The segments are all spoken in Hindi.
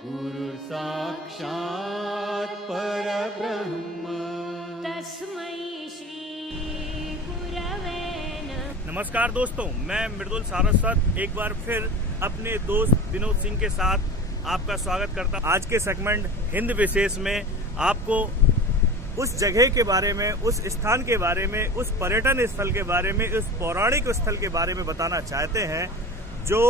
गुरुर् साक्षात् परब्रह्म तस्मै श्री गुरवे नमः। नमस्कार दोस्तों, मैं मृदुल सारस्वत एक बार फिर अपने दोस्त विनोद सिंह के साथ आपका स्वागत करता हूं। आज के सेगमेंट हिंद विशेष में आपको उस जगह के बारे में, उस स्थान के बारे में, उस पर्यटन स्थल के बारे में, उस पौराणिक स्थल के बारे में बताना चाहते हैं जो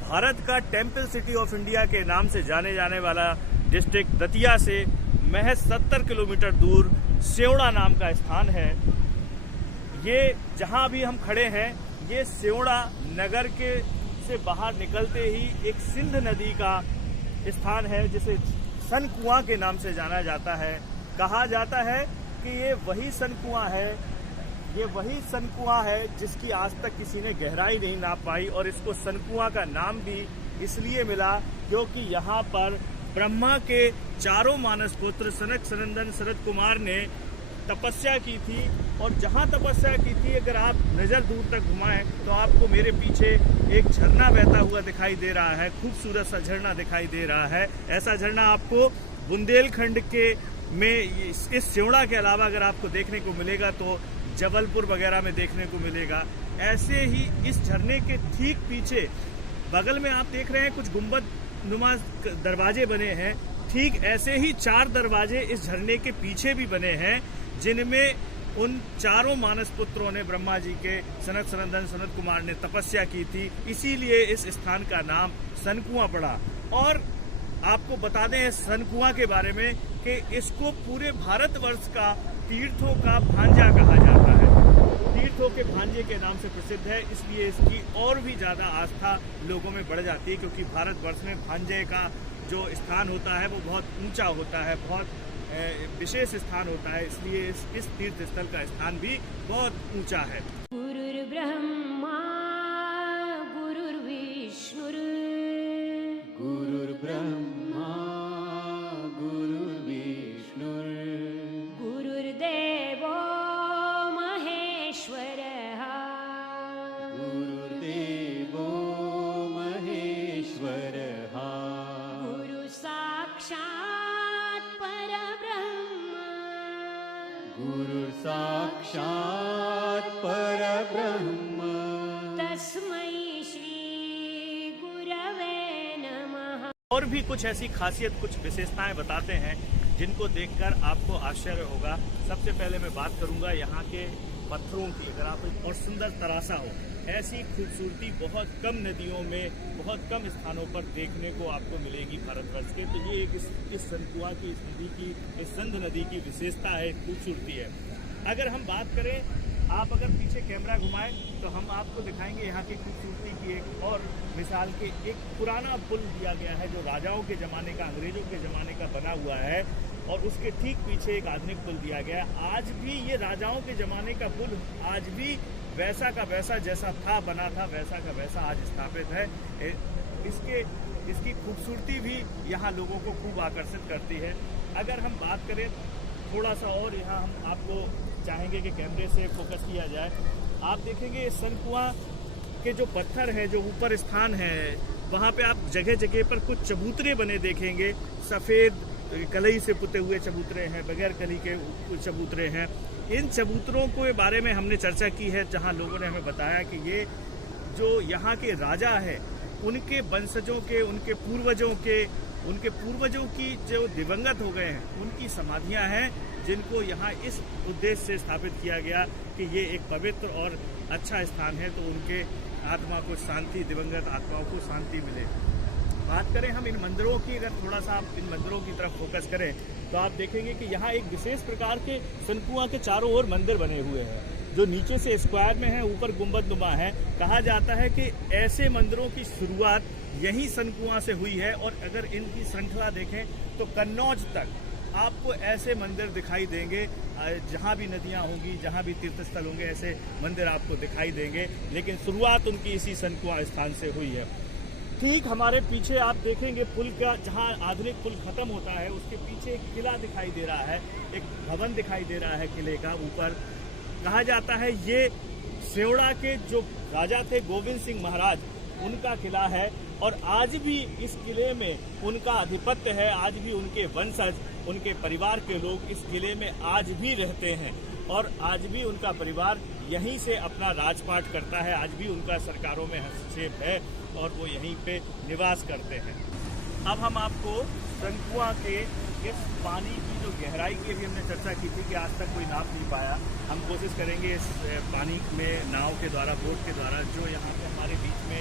भारत का टेम्पल सिटी ऑफ इंडिया के नाम से जाने जाने वाला डिस्ट्रिक्ट दतिया से महज 70 किलोमीटर दूर सेवड़ा नाम का स्थान है। ये जहां भी हम खड़े हैं, ये सेवड़ा नगर के से बाहर निकलते ही एक सिंध नदी का स्थान है जिसे सन कुआं के नाम से जाना जाता है। कहा जाता है कि ये वही सन कुआं है जिसकी आज तक किसी ने गहराई नहीं नाप पाई, और इसको सन कुआं का नाम भी इसलिए मिला क्योंकि यहाँ पर ब्रह्मा के चारों मानस पुत्र सनक, सनंदन, शरद कुमार ने तपस्या की थी। और जहाँ तपस्या की थी, अगर आप नज़र दूर तक घुमाएं तो आपको मेरे पीछे एक झरना बहता हुआ दिखाई दे रहा है। खूबसूरत सा झरना दिखाई दे रहा है। ऐसा झरना आपको बुंदेलखंड के में इस सेवड़ा के अलावा अगर आपको देखने को मिलेगा तो जबलपुर वगैरह में देखने को मिलेगा। ऐसे ही इस झरने के ठीक पीछे बगल में आप देख रहे हैं कुछ गुंबद नुमा दरवाजे बने हैं। ठीक ऐसे ही 4 दरवाजे इस झरने के पीछे भी बने हैं जिनमें उन चारों मानस पुत्रों ने ब्रह्मा जी के सनक, सनंदन, सनत कुमार ने तपस्या की थी। इसीलिए इस स्थान का नाम सन कुआं पड़ा। और आपको बता दें सन कुआं के बारे में कि इसको पूरे भारतवर्ष का तीर्थों का भांजा कहा जाता है। तीर्थों के भांजे के नाम से प्रसिद्ध है, इसलिए इसकी और भी ज़्यादा आस्था लोगों में बढ़ जाती है क्योंकि भारतवर्ष में भांजे का जो स्थान होता है वो बहुत ऊंचा होता है, बहुत विशेष स्थान होता है। इसलिए इस तीर्थ स्थल का स्थान भी बहुत ऊंचा है। गुरुर्ब्रह्मा गुरुर्विष्णुर् गुरुर्ब्रह्मा गुरुर्विष्णुर् गुरुर्देवो महेश्वरः गुरुर्देवो महेश्वरः गुरु साक्षात् परब्रह्म गुरुर् साक्षात् परब्रह्म तस्मै श्री गुरवे नमः। और भी कुछ ऐसी खासियत, कुछ विशेषताएं बताते हैं जिनको देखकर आपको आश्चर्य होगा। सबसे पहले मैं बात करूंगा यहाँ के पत्थरों की। अगर आप और सुंदर तरासा हो, ऐसी खूबसूरती बहुत कम नदियों में, बहुत कम स्थानों पर देखने को आपको मिलेगी भारतवर्ष के। तो ये एक इस सन कुआं की, इस नदी की, इस सिंध नदी की विशेषता है, खूबसूरती है। अगर हम बात करें, आप अगर पीछे कैमरा घुमाएं तो हम आपको दिखाएंगे यहाँ की खूबसूरती की एक और मिसाल के एक पुराना पुल दिया गया है जो राजाओं के ज़माने का, अंग्रेज़ों के ज़माने का बना हुआ है, और उसके ठीक पीछे एक आधुनिक पुल दिया गया है। आज भी ये राजाओं के ज़माने का पुल आज भी वैसा का वैसा, जैसा था बना था वैसा का वैसा आज स्थापित है। इसकी खूबसूरती भी यहाँ लोगों को खूब आकर्षित करती है। अगर हम बात करें थोड़ा सा और, यहाँ हम आपको चाहेंगे कि कैमरे से फोकस किया जाए। आप देखेंगे सन कुआं के जो पत्थर हैं, जो ऊपर स्थान है, वहाँ पे आप जगह जगह पर कुछ चबूतरे बने देखेंगे। सफ़ेद कलई से पुते हुए चबूतरे हैं, बगैर कली के चबूतरे हैं। इन चबूतरों के बारे में हमने चर्चा की है, जहाँ लोगों ने हमें बताया कि ये जो यहाँ के राजा हैं उनके वंशजों के, उनके पूर्वजों की जो दिवंगत हो गए हैं उनकी समाधियाँ हैं, जिनको यहाँ इस उद्देश्य से स्थापित किया गया कि ये एक पवित्र और अच्छा स्थान है, तो उनके आत्मा को शांति, दिवंगत आत्माओं को शांति मिले। बात करें हम इन मंदिरों की, अगर थोड़ा सा आप इन मंदिरों की तरफ फोकस करें तो आप देखेंगे कि यहाँ एक विशेष प्रकार के सन कुआं के चारों ओर मंदिर बने हुए हैं जो नीचे से स्क्वायर में है, ऊपर गुंबद नुमा है। कहा जाता है कि ऐसे मंदिरों की शुरुआत यहीं सन कुआं से हुई है। और अगर इनकी श्रृंखला देखें तो कन्नौज तक आपको ऐसे मंदिर दिखाई देंगे। जहाँ भी नदियाँ होंगी, जहाँ भी तीर्थस्थल होंगे, ऐसे मंदिर आपको दिखाई देंगे। लेकिन शुरुआत उनकी इसी सन कुआं स्थान से हुई है। ठीक हमारे पीछे आप देखेंगे पुल का, जहाँ आधुनिक पुल खत्म होता है उसके पीछे एक किला दिखाई दे रहा है, एक भवन दिखाई दे रहा है किले का ऊपर। कहा जाता है ये सेवड़ा के जो राजा थे गोविंद सिंह महाराज, उनका किला है और आज भी इस किले में उनका आधिपत्य है। आज भी उनके वंशज, उनके परिवार के लोग इस किले में आज भी रहते हैं और आज भी उनका परिवार यहीं से अपना राजपाट करता है। आज भी उनका सरकारों में हस्तक्षेप है और वो यहीं पे निवास करते हैं। अब हम आपको सनकुआ के इस पानी की जो गहराई की भी हमने चर्चा की थी कि आज तक कोई नाप नहीं पाया। हम कोशिश करेंगे इस पानी में नाव के द्वारा, बोट के द्वारा, जो यहाँ पे हमारे बीच में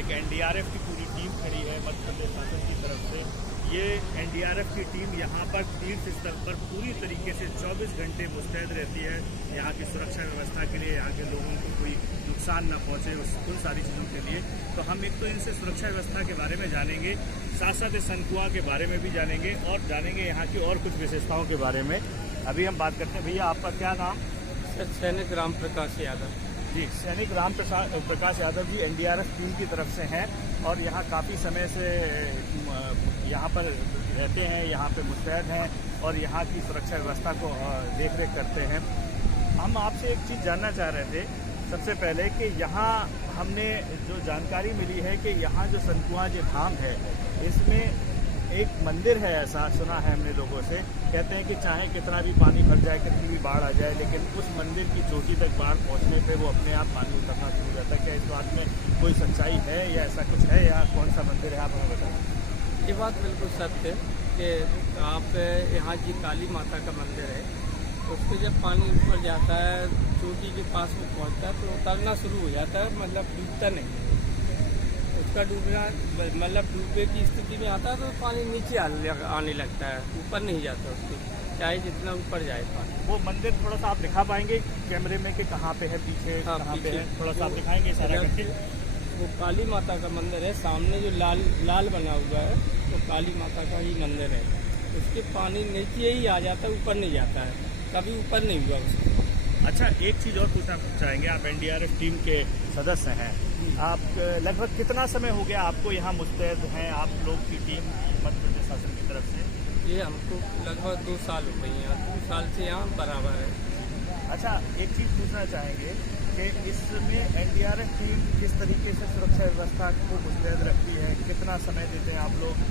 एक एनडीआरएफ की पूरी टीम खड़ी है मध्य प्रदेश शासन की तरफ से। ये एनडीआरएफ की टीम यहाँ पर तीर्थ स्थल पर पूरी तरीके से 24 घंटे मुस्तैद रहती है यहाँ की सुरक्षा व्यवस्था के लिए, यहाँ के लोगों को कोई नुकसान न पहुँचे उन सारी चीज़ों के लिए। तो हम एक तो इनसे सुरक्षा व्यवस्था के बारे में जानेंगे, साथ साथ इस सनकुआ के बारे में भी जानेंगे और जानेंगे यहाँ की और कुछ विशेषताओं के बारे में। अभी हम बात करते हैं। भैया आपका क्या नाम? सैनिक राम प्रकाश यादव जी। सैनिक राम प्रकाश यादव जी एनडीआरएफ टीम की तरफ से हैं और यहाँ काफ़ी समय से यहाँ पर रहते हैं, यहाँ पे मुस्तैद हैं और यहाँ की सुरक्षा व्यवस्था को देख रेख करते हैं। हम आपसे एक चीज़ जानना चाह रहे थे सबसे पहले कि यहाँ हमने जो जानकारी मिली है कि यहाँ जो सनकुआ जो धाम है इसमें एक मंदिर है, ऐसा सुना है हमने लोगों से। कहते हैं कि चाहे कितना भी पानी भर जाए, कितनी भी बाढ़ आ जाए, लेकिन उस मंदिर की चोटी तक बाढ़ पहुंचने पे वो अपने आप पानी उतरना शुरू हो जाता है। क्या इस बात में कोई सच्चाई है या ऐसा कुछ है? या कौन सा मंदिर है, आप हमें बताएं। ये बात बिल्कुल सत्य है कि आप यहाँ की काली माता का मंदिर है, उसके जब पानी ऊपर जाता है, चोटी के पास में पहुँचता है तो उतरना शुरू हो जाता है, मतलब डूबता नहीं। उसका डूबना मतलब डूबे की स्थिति में आता है तो पानी नीचे आने लगता है, ऊपर नहीं जाता उसके, चाहे जितना ऊपर जाए पानी। वो मंदिर थोड़ा सा आप दिखा पाएंगे कैमरे में कि कहाँ पे है? पीछे कहाँ पे है? थोड़ा सा आप दिखाएंगे इशारा करके। वो काली माता का मंदिर है, सामने जो लाल बना हुआ है वो काली माता का ही मंदिर है। उसके पानी नीचे ही आ जाता है, ऊपर नहीं जाता है, कभी ऊपर नहीं हुआ उसका। अच्छा, एक चीज़ और पूछना चाहेंगे, आप एनडीआरएफ टीम के सदस्य हैं, आप लगभग कितना समय हो गया आपको यहाँ मुस्तैद हैं आप लोग की टीम मध्य प्रदेश शासन की तरफ से? ये हमको लगभग 2 साल हो गई हैं, 2 साल से यहाँ बराबर है। अच्छा, एक चीज़ पूछना चाहेंगे कि इसमें एनडीआरएफ टीम किस तरीके से सुरक्षा व्यवस्था को मुस्तैद रखती है, कितना समय देते हैं आप लोग,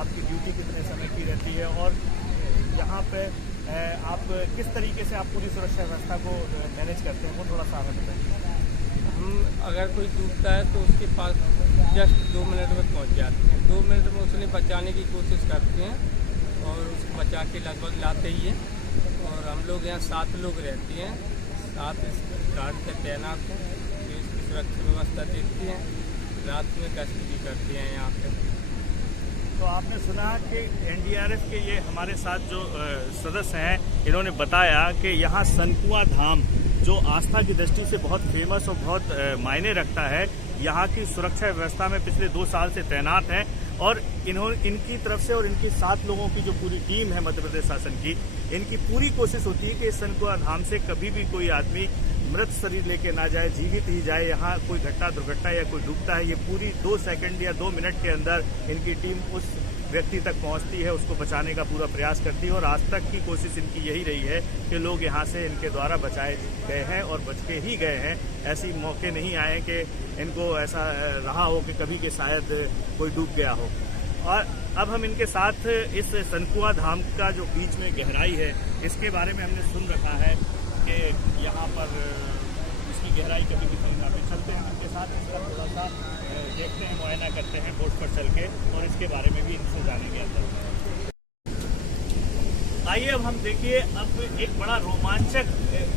आपकी ड्यूटी कितने समय की रहती है और यहाँ पे आप किस तरीके से आप पूरी सुरक्षा व्यवस्था को मैनेज करते हैं, वो थोड़ा सा हमें बताइए। हम अगर कोई डूबता है तो उसके पास जस्ट 2 मिनट में पहुंच जाते हैं, 2 मिनट में उसने बचाने की कोशिश करते हैं और उसको बचा के लगभग लाते ही हैं। और हम लोग यहाँ 7 लोग रहते हैं, 7 गार्ड के तैनात हैं जो इसकी सुरक्षा व्यवस्था देखती हैं, रात में गश्त भी करते हैं यहाँ पे। तो आपने सुना कि एनडीआरएफ के ये हमारे साथ जो सदस्य हैं, इन्होंने बताया कि यहाँ सनकुआ धाम जो आस्था की दृष्टि से बहुत फेमस और बहुत मायने रखता है, यहाँ की सुरक्षा व्यवस्था में पिछले 2 साल से तैनात हैं और इनकी तरफ से और इनकी 7 लोगों की जो पूरी टीम है मध्य प्रदेश शासन की, इनकी पूरी कोशिश होती है कि सनकुआ धाम से कभी भी कोई आदमी मृत शरीर लेके ना जाए, जीवित ही जाए। यहाँ कोई घटना दुर्घटना या कोई डूबता है, ये पूरी 2 सेकंड या 2 मिनट के अंदर इनकी टीम उस व्यक्ति तक पहुंचती है, उसको बचाने का पूरा प्रयास करती है और आज तक की कोशिश इनकी यही रही है कि लोग यहाँ से इनके द्वारा बचाए गए हैं और बच के ही गए हैं। ऐसे मौके नहीं आए कि इनको ऐसा रहा हो कि कभी के शायद कोई डूब गया हो। और अब हम इनके साथ इस सनकुआ धाम का जो बीच में गहराई है, इसके बारे में हमने सुन रखा है कि यहाँ पर इसकी गहराई कभी भी समझना पे चलते हैं इनके साथ, इसका थोड़ा सा देखते हैं, मुआयना करते हैं बोट पर चल के और इसके बारे में भी इनसे जानेंगे अंदर। आइए अब हम देखिए, अब एक बड़ा रोमांचक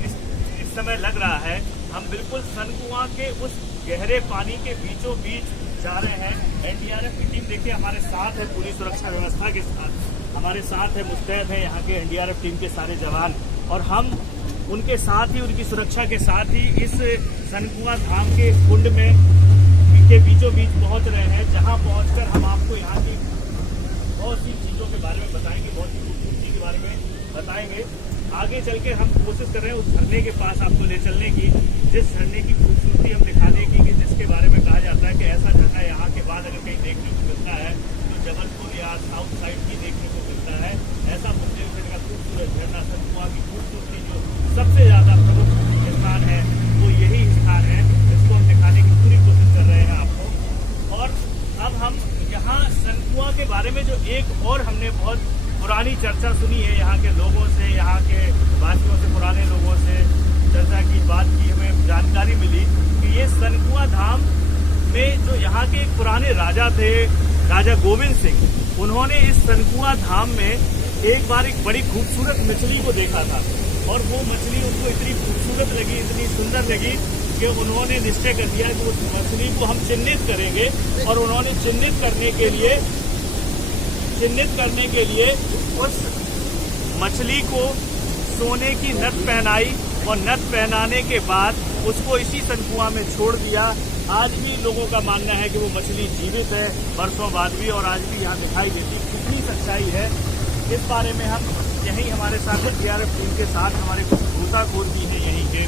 इस समय लग रहा है। हम बिल्कुल सनकुआ के उस गहरे पानी के बीचों बीच जा रहे हैं। एनडीआरएफ की टीम देखिए हमारे साथ है, पूरी सुरक्षा व्यवस्था के साथ हमारे साथ है, मुस्तैद है यहाँ के एनडीआरएफ टीम के सारे जवान और हम उनके साथ ही, उनकी सुरक्षा के साथ ही इस सनकुआ धाम के कुंड में के बीचों बीच पहुंच रहे हैं, जहां पहुंचकर हम आपको यहाँ की बहुत सी चीज़ों के बारे में बताएंगे, बहुत सी खूबसूरती के बारे में बताएंगे। आगे चल के हम कोशिश कर रहे हैं उस झरने के पास आपको ले चलने की, जिस झरने की खूबसूरती हम दिखाने की, कि जिसके बारे में कहा जाता है कि ऐसा झरना यहाँ के बाद अगर कहीं देखने को मिलता है तो जबलपुर या साउथ साइड ही देखने को मिलता है। ऐसा बुंदेलखंड का खूबसूरत झरना, सनकुआ की खूबसूरती जो सबसे ज़्यादा प्रमुख स्थान है वो यही स्थान है, जिसको हम दिखाने की पूरी कोशिश कर रहे हैं आपको। एक और हमने बहुत पुरानी चर्चा सुनी है यहाँ के लोगों से, यहाँ के वासियों से, पुराने लोगों से चर्चा की बात की, हमें जानकारी मिली कि ये सनकुआ धाम में जो यहाँ के एक पुराने राजा थे, राजा गोविंद सिंह, उन्होंने इस सनकुआ धाम में एक बार एक बड़ी खूबसूरत मछली को देखा था और वो मछली उनको इतनी खूबसूरत लगी, इतनी सुंदर लगी कि उन्होंने निश्चय कर दिया कि उस मछली को हम चिन्हित करेंगे। और उन्होंने चिन्हित करने के लिए उस मछली को सोने की नथ पहनाई और नथ पहनाने के बाद उसको इसी सनकुआ में छोड़ दिया। आज भी लोगों का मानना है कि वो मछली जीवित है, बरसों बाद भी, और आज भी यहाँ दिखाई देती। कितनी सच्चाई है इस बारे में हम यहीं हमारे साथ DRF टीम के साथ हमारे कुछ गोताखोर भी हैं यहीं के,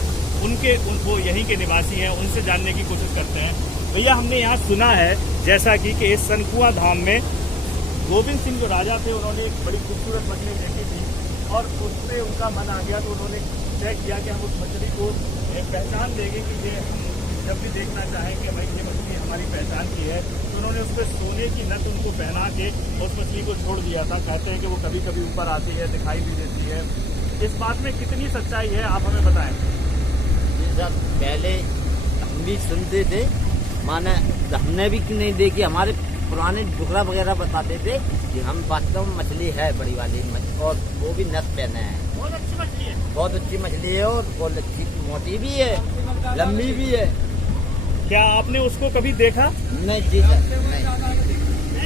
उनको यहीं के निवासी हैं, उनसे जानने की कोशिश करते हैं। भैया, हमने यहाँ सुना है जैसा कि इस सनकुआ धाम में गोविंद सिंह जो राजा थे, उन्होंने एक बड़ी खूबसूरत मछली देखी थी और उससे उनका मन आ गया, तो उन्होंने तय किया कि हम उस मछली को पहचान देंगे कि ये हम जब भी देखना चाहें कि भाई ये मछली हमारी पहचान की है। तो उन्होंने उस पर सोने की नथ उनको पहना के उस मछली को छोड़ दिया था। कहते हैं कि वो कभी कभी ऊपर आती है, दिखाई भी देती है। इस बात में कितनी सच्चाई है, आप हमें बताएं। सर, पहले हम भी सुनते थे, माने हमने भी नहीं देखी, हमारे पुराने डुकरा वगैरह बताते थे कि हम वास्तव में मछली है बड़ी वाली, और वो भी नस पहने हैं। बहुत अच्छी मछली है, बहुत अच्छी मछली है और बहुत अच्छी, मोटी भी है, लंबी भी है। क्या आपने उसको कभी देखा? नहीं जी सर, नहीं,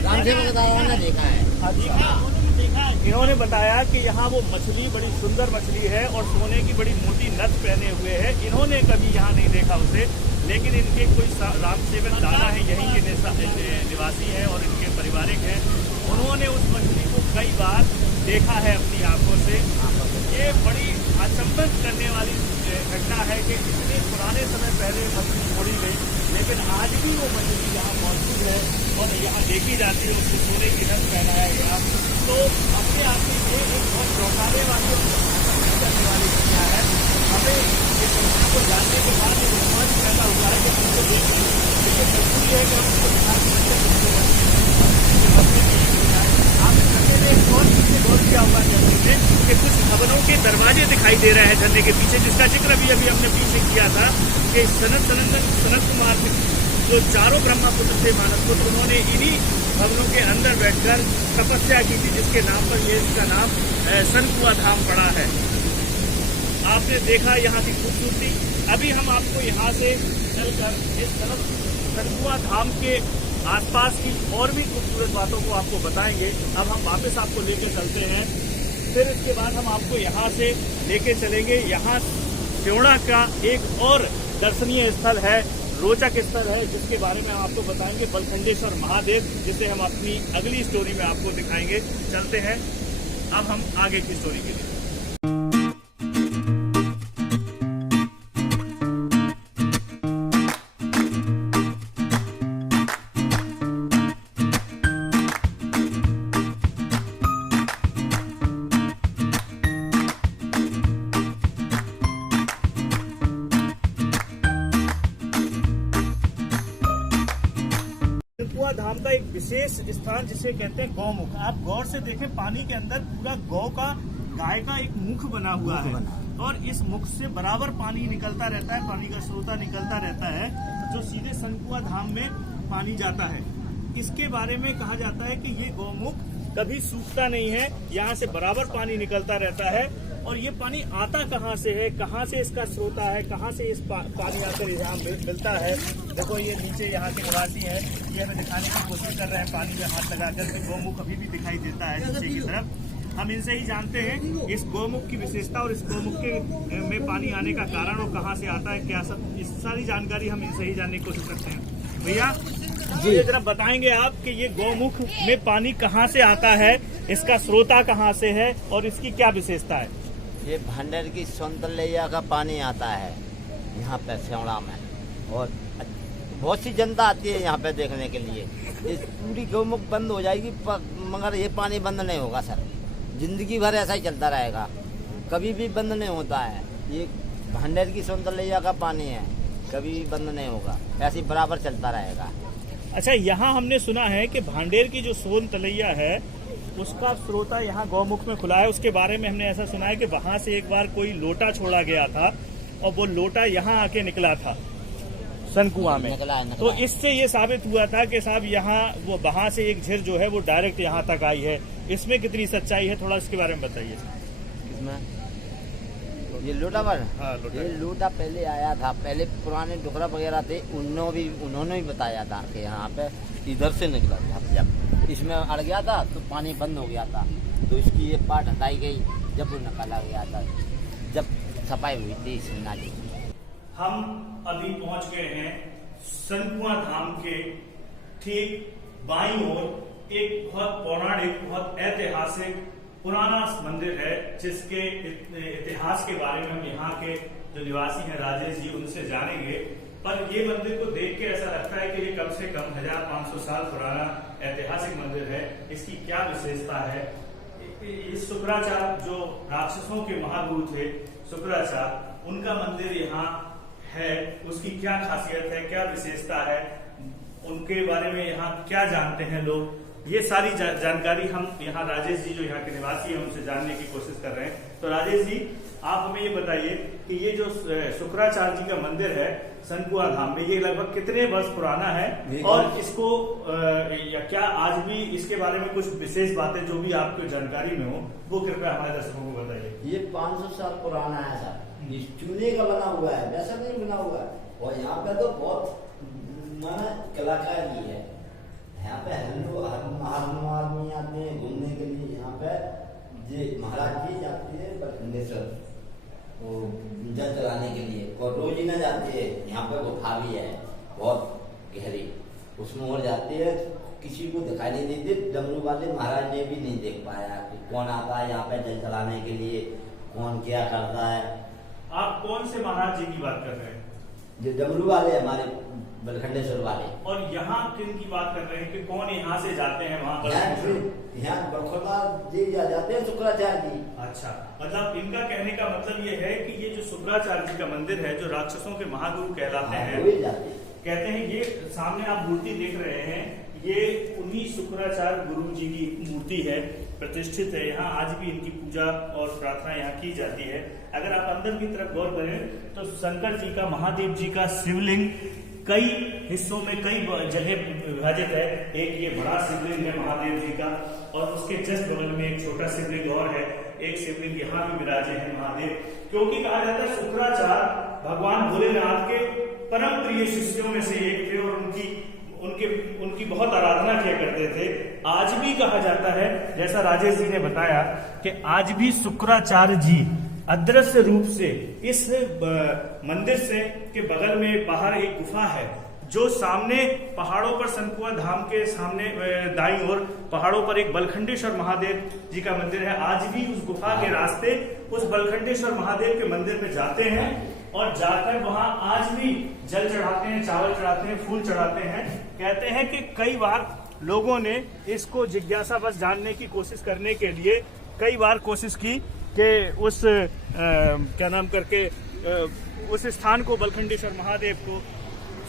काम से बताया ना, देखा है। इन्होंने बताया कि यहाँ वो मछली बड़ी सुंदर मछली है और सोने की बड़ी मोटी नथ पहने हुए है। इन्होंने कभी यहाँ नहीं देखा उसे, लेकिन इनके कोई राम सेवक दादा है, यहीं के निवासी हैं और इनके पारिवारिक हैं। उन्होंने उस मछली को कई बार देखा है अपनी आंखों से। ये बड़ी अचंभित करने वाली घटना है कि इतने पुराने समय पहले मछली छोड़ी गई, लेकिन आज भी वो मछली यहाँ मौजूद है और यहाँ देखी जाती है, उसको सोने की नथ पहनाया गया। तो अपने आप में ये एक बहुत चौंकाने वाली और करने वाली घटना है। हमें इस घटना को जानने के बाद ये विश्वास पैदा हुआ है कि हमको देखना है, जरूरी है कि हम उसको गौर किया होगा कि कुछ भवनों के दरवाजे दिखाई दे रहे हैं झरने के पीछे, जिसका जिक्र अभी हमने पीछे किया था कि सनत कुमार जो चारों ब्रह्मपुत्र थे, मानस पुत्र, उन्होंने इन्हीं भवनों के अंदर बैठकर तपस्या की थी, जिसके नाम पर ये इसका नाम सनकुआ धाम पड़ा है। आपने देखा यहाँ की खूबसूरती। अभी हम आपको यहाँ से चलकर इस सनकुआ धाम के आसपास की और भी खूबसूरत बातों को आपको बताएंगे। अब हम वापस आपको लेकर चलते हैं, फिर इसके बाद हम आपको यहाँ से लेके चलेंगे। यहाँ सेवड़ा का एक और दर्शनीय स्थल है, रोचक स्थल है, जिसके बारे में हम आपको बताएंगे, बलखंडेश्वर महादेव, जिसे हम अपनी अगली स्टोरी में आपको दिखाएंगे। चलते हैं अब हम आगे की स्टोरी के लिए। सनकुआ धाम का एक विशेष स्थान जिसे कहते हैं गौमुख। आप गौर से देखें, पानी के अंदर पूरा गाय का एक मुख बना हुआ है और इस मुख से बराबर पानी निकलता रहता है, पानी का स्रोता निकलता रहता है, जो सीधे सनकुआ धाम में पानी जाता है। इसके बारे में कहा जाता है कि ये गौमुख कभी सूखता नहीं है, यहाँ से बराबर पानी निकलता रहता है। और ये पानी आता कहाँ से है, कहाँ से इसका स्रोता है, कहाँ से इस पानी आकर यहाँ मिलता है। देखो ये नीचे यहाँ के निवासी हैं, ये हमें दिखाने की कोशिश कर रहे हैं पानी में हाथ लगाकर कि गौमुख अभी भी दिखाई देता है नीचे की तरफ। हम इनसे ही जानते हैं इस गौमुख की विशेषता और इस गौमुख के में पानी आने का कारण और कहाँ से आता है, क्या सब, इस सारी जानकारी हम इनसे ही जानने की कोशिश करते हैं। भैया जी, ये जरा बताएंगे आप कि ये गौमुख में पानी कहाँ से आता है, इसका स्रोता कहाँ से है और इसकी क्या विशेषता है? ये भांडेर की सौंदर्या का पानी आता है यहाँ पे सेवड़ा में, और बहुत सी जनता आती है यहाँ पे देखने के लिए। इस पूरी गौमुख बंद हो जाएगी, मगर ये पानी बंद नहीं होगा सर, जिंदगी भर ऐसा ही चलता रहेगा, कभी भी बंद नहीं होता है। ये भांडेर की सौंदर्या का पानी है, कभी भी बंद नहीं होगा, ऐसे ही बराबर चलता रहेगा। अच्छा, यहाँ हमने सुना है कि भांडेर की जो सोन तलैया है उसका स्रोता यहाँ गौमुख में खुला है। उसके बारे में हमने ऐसा सुना है कि वहां से एक बार कोई लोटा छोड़ा गया था और वो लोटा यहाँ आके निकला था सनकुआ में। निकला है। तो इससे ये साबित हुआ था कि साहब यहाँ वो वहां से एक झीर जो है वो डायरेक्ट यहाँ तक आई है। इसमें कितनी सच्चाई है, थोड़ा इसके बारे में बताइए। इसमें ये लोटा पर ये लोटा पहले आया था, पहले पुराने डुकरा वगैरह थे, उन्होंने भी बताया था कि यहाँ पे इधर से निकला था। जब इसमें अड़ गया था तो पानी बंद हो गया था, तो इसकी ये पार्ट हटाई गई, जब वो निकाला गया था, जब सफाई हुई थी इस नाली। हम अभी पहुंच गए हैं सनकुआ धाम के ठीक बाईं ओर एक बहुत पौराणिक, बहुत ऐतिहासिक पुराना मंदिर है, जिसके इतिहास के बारे में हम यहाँ के जो निवासी हैं राजेश जी उनसे जानेंगे। पर ये मंदिर को देख के ऐसा लगता है कि ये कम से कम 1500 साल पुराना ऐतिहासिक मंदिर है। इसकी क्या विशेषता है? इस शुक्राचार्य जो राक्षसों के महागुरु थे शुक्राचार्य, उनका मंदिर यहाँ है, उसकी क्या खासियत है, क्या विशेषता है, उनके बारे में यहाँ क्या जानते हैं लोग, ये सारी जानकारी हम यहाँ राजेश जी जो यहाँ के निवासी हैं उनसे जानने की कोशिश कर रहे हैं। तो राजेश जी, आप हमें ये बताइए कि ये जो शुक्राचार्य जी का मंदिर है सनकुआ धाम में, ये लगभग कितने वर्ष पुराना है और इसको या क्या आज भी इसके बारे में कुछ विशेष बातें जो भी आपको जानकारी में हो वो कृपया हमारे दर्शकों को बताइए। ये 500 साल पुराना है सर, चूने का बना हुआ है, वैसा नहीं बना हुआ है। और यहाँ पे तो बहुत माना कलाकारी है। यहाँ पे हर आदमी आते हैं घूमने के लिए। यहाँ पे ये महाराज जी जाते हैं बलखंडेश्वर वो जल चलाने के लिए, और रोज ही न जाते हैं। यहाँ पे गुफा भी है बहुत गहरी, उसमें और जाते हैं, किसी को दिखाई नहीं देते। डमरू वाले महाराज ने भी नहीं देख पाया कि कौन आता है यहाँ पे जल चलाने के लिए, कौन क्या करता है। आप कौन से महाराज जी की बात कर रहे हैं? जो डमरू वाले हमारे बलखंडेश्वर वाले। और यहाँ किन की बात कर रहे हैं कि कौन यहाँ से जाते हैं वहाँ पर? यहाँ बलखंडा जी जाते हैं शुक्राचार्य जी। अच्छा, मतलब इनका कहने का मतलब ये है कि ये जो शुक्राचार्य जी का मंदिर है, जो राक्षसों के महागुरु कहलाते हैं, कहते हैं, ये सामने आप मूर्ति देख रहे हैं, ये उन्हीं शुक्राचार्य गुरु जी की मूर्ति है, प्रतिष्ठित है। यहाँ आज भी इनकी पूजा और प्रार्थना यहाँ की जाती है। अगर आप अंदर की तरफ गौर करें तो शंकर जी का, महादेव जी का शिवलिंग कई हिस्सों में कई जगह विभाजित है। एक ये बड़ा शिवलिंग है महादेव जी का, और उसके जस्ट बगल में एक छोटा शिवलिंग और है। एक शिवलिंग यहाँ भी विराजे हैं महादेव, क्योंकि कहा जाता है शुक्राचार्य भगवान भोलेनाथ के परम प्रिय शिष्यों में से एक थे और उनकी बहुत आराधना किया करते थे। आज भी कहा जाता है, जैसा राजेश जी ने बताया, कि आज भी शुक्राचार्य जी अदृश्य रूप से इस मंदिर से के बगल में बाहर एक गुफा है, जो सामने पहाड़ों पर सनकुआ धाम के सामने दाईं ओर पहाड़ों पर एक बलखंडेश्वर महादेव जी का मंदिर है। आज भी उस गुफा के रास्ते उस बलखंडेश्वर महादेव के मंदिर में जाते हैं और जाकर वहां आज भी जल चढ़ाते हैं, चावल चढ़ाते हैं, फूल चढ़ाते हैं। कहते हैं कि कई बार लोगों ने इसको जिज्ञासा बस जानने की कोशिश करने के लिए कई बार कोशिश की कि उस क्या नाम करके उस स्थान को, बलखंडेश्वर महादेव को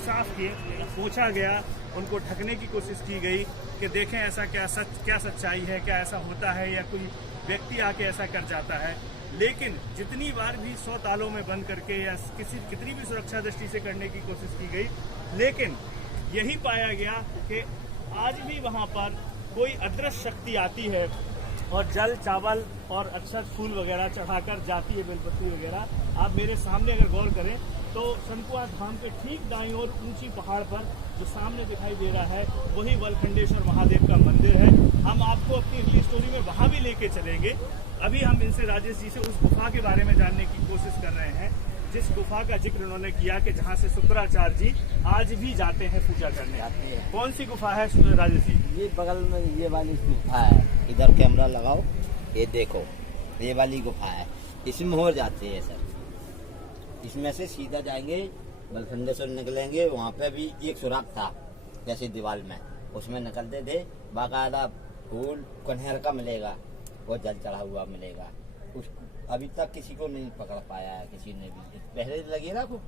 साफ किए, पूछा गया, उनको ठगने की कोशिश की गई कि देखें ऐसा क्या सच्चाई है, क्या ऐसा होता है या कोई व्यक्ति आके ऐसा कर जाता है। लेकिन जितनी बार भी 100 तालों में बंद करके या कितनी भी सुरक्षा दृष्टि से करने की कोशिश की गई, लेकिन यही पाया गया कि आज भी वहां पर कोई अदृश्य शक्ति आती है और जल, चावल और अक्षत, फूल वगैरह चढ़ाकर जाती है, बेलपत्ती वगैरह। आप मेरे सामने अगर गौर करें तो सनकुआ धाम के ठीक दाईं ओर ऊंची पहाड़ पर जो सामने दिखाई दे रहा है, वही बलखंडेश्वर महादेव का मंदिर है। हम आपको अपनी अगली स्टोरी में वहां भी लेके चलेंगे। अभी हम इनसे, राजेश जी से, उस गुफा के बारे में जानने की कोशिश कर रहे हैं, जिस गुफा का जिक्र उन्होंने किया कि जहाँ से शुक्राचार्य जी आज भी जाते हैं पूजा करने। आते हैं। कौन सी गुफा है राजेश जी? ये बगल में ये वाली गुफा है, इधर कैमरा लगाओ, ये देखो, ये वाली गुफा है, इसमें हो जाते हैं सर। इसमें से सीधा जाएंगे, बलखंडेश्वर निकलेंगे, वहाँ पे भी एक सुराख था जैसे दीवार में, उसमें निकलते थे, बाकायदा फूल कन्हैर का मिलेगा और जल चढ़ा हुआ मिलेगा। अभी तक किसी को नहीं पकड़ पाया है, किसी ने भी। पहले लगे ना को,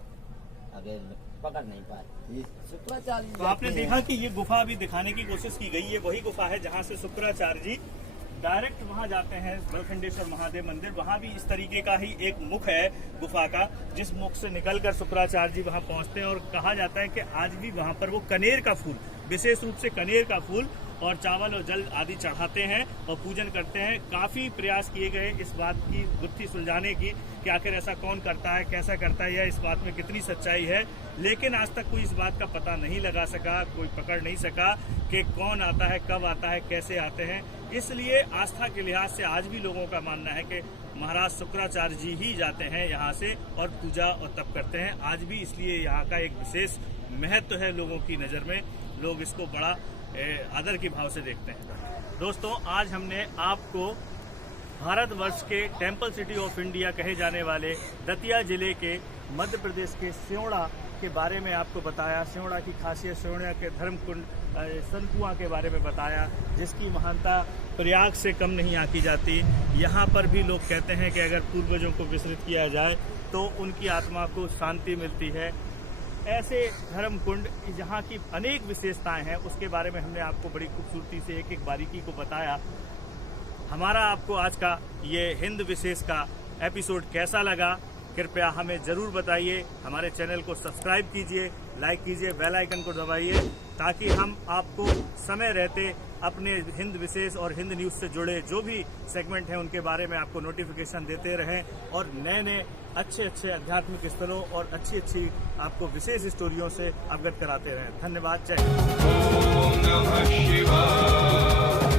अगर पकड़ नहीं पाए। ये शुक्राचार्य, तो आपने देखा कि ये गुफा अभी दिखाने की कोशिश की गई है, वही गुफा है जहाँ से शुक्राचार्य जी डायरेक्ट वहां जाते हैं बलखंडेश्वर महादेव मंदिर, वहां भी इस तरीके का ही एक मुख है गुफा का, जिस मुख से निकलकर शुक्राचार्य जी वहां पहुंचते हैं। और कहा जाता है कि आज भी वहां पर वो कनेर का फूल, विशेष रूप से कनेर का फूल और चावल और जल आदि चढ़ाते हैं और पूजन करते हैं। काफी प्रयास किए गए इस बात की गुत्थी सुलझाने की कि आखिर ऐसा कौन करता है, कैसा करता है, या इस बात में कितनी सच्चाई है, लेकिन आज तक कोई इस बात का पता नहीं लगा सका, कोई पकड़ नहीं सका कि कौन आता है, कब आता है, कैसे आते हैं। इसलिए आस्था के लिहाज से आज भी लोगों का मानना है कि महाराज शुक्राचार्य जी ही जाते हैं यहाँ से और पूजा और तप करते हैं आज भी। इसलिए यहाँ का एक विशेष महत्व है लोगों की नज़र में, लोग इसको बड़ा आदर के भाव से देखते हैं। दोस्तों, आज हमने आपको भारतवर्ष के टेम्पल सिटी ऑफ इंडिया कहे जाने वाले दतिया जिले के मध्य प्रदेश के सियोड़ा के बारे में आपको बताया। सियोड़ा की खासियत, सियोड़ा के धर्मकुंड सनकुआ के बारे में बताया, जिसकी महानता प्रयाग से कम नहीं आंकी जाती। यहाँ पर भी लोग कहते हैं कि अगर पूर्वजों को विस्मृत किया जाए तो उनकी आत्मा को शांति मिलती है। ऐसे धर्म कुंड जहाँ की अनेक विशेषताएं हैं, उसके बारे में हमने आपको बड़ी खूबसूरती से एक एक बारीकी को बताया। हमारा आपको आज का ये हिंद विशेष का एपिसोड कैसा लगा, कृपया हमें ज़रूर बताइए। हमारे चैनल को सब्सक्राइब कीजिए, लाइक कीजिए, बेल आइकन को दबाइए, ताकि हम आपको समय रहते अपने हिंद विशेष और हिंद न्यूज़ से जुड़े जो भी सेगमेंट हैं उनके बारे में आपको नोटिफिकेशन देते रहें और नए नए अच्छे अच्छे आध्यात्मिक स्थलों और अच्छी अच्छी आपको विशेष स्टोरियों से अवगत कराते रहें। धन्यवाद। जय हिंद। ओम नमः शिवाय।